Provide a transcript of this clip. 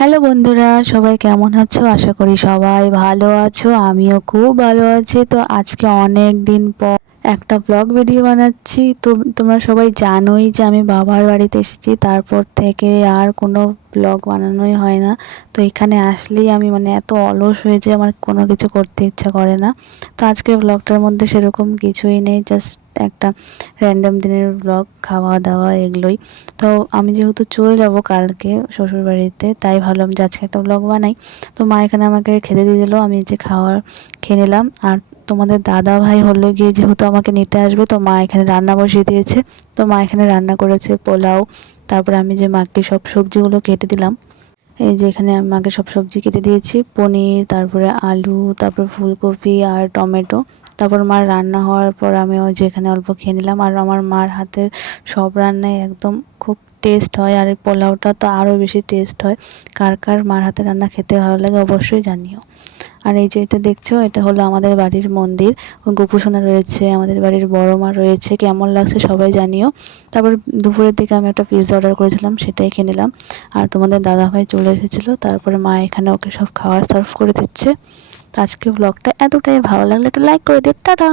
Hello বন্ধুরা, সবাই কেমন আছো? আশা করি সবাই ভালো আছো। আমিও খুব ভালো আছি। তো আজকে অনেক দিন পর একটা ব্লগ ভিডিও বানাচ্ছি। তো তোমরা সবাই জানোই যে আমি বাবার বাড়িতে এসেছি, তারপর থেকে আর কোনো ব্লগ বানানোই হয় না। তো এখানে আসলেই আমি এত অলস হয়ে যাই, আমার কোনো কিছু করতে ইচ্ছা করে না। তো আজকে ব্লগটার মধ্যে সেরকম কিছুই নেই, জাস্ট একটা র্যান্ডম দিনের ব্লগ, খাওয়া দাওয়া এগুলোই। তো আমি যেহেতু চলে যাব কালকে শ্বশুরবাড়িতে, তাই ভাবলাম যে আজকে একটা ব্লগ বানাই। তো মা এখানে আমাকে খেতে দিয়ে দিল, আমি যে খেয়ে নিলাম। আর তোমাদের দাদা ভাই হলো গিয়ে যেহেতু আমাকে নিতে আসবে, তো মা এখানে রান্না বসিয়ে দিয়েছে। তো মা এখানে রান্না করেছে পোলাও। তারপরে আমি যে মাকে সব সবজিগুলো কেটে দিলাম, এই যে এখানে আমি মাকে সব সবজি কেটে দিয়েছি, পনির, তারপরে আলু, তারপর ফুলকপি আর টমেটো। তারপর মার রান্না হওয়ার পর আমি ওই যে এখানে অল্প খেয়ে নিলাম। আর আমার মার হাতের সব রান্নাই একদম খুব টেস্ট হয়, আর এই পোলাওটা তো আরও বেশি টেস্ট হয়। কার কার মার হাতের রান্না খেতে ভালো লাগে অবশ্যই জানিও। আর এই যে এটা দেখছো, এটা হলো আমাদের বাড়ির মন্দির। গোপুসোনা রয়েছে, আমাদের বাড়ির বড় মা রয়েছে। কেমন লাগছে সবাই জানিও। তারপর দুপুরের দিকে আমি একটা পিৎজা অর্ডার করেছিলাম, সেটাই খেয়ে নিলাম। আর তোমাদের দাদাভাই চলে এসেছিলো, তারপরে মা এখানে ওকে সব খাবার সার্ভ করে দিচ্ছে। তো আজকে ব্লগটা এতটাই, ভালো লাগলে একটা লাইক করে দিও। টাটা।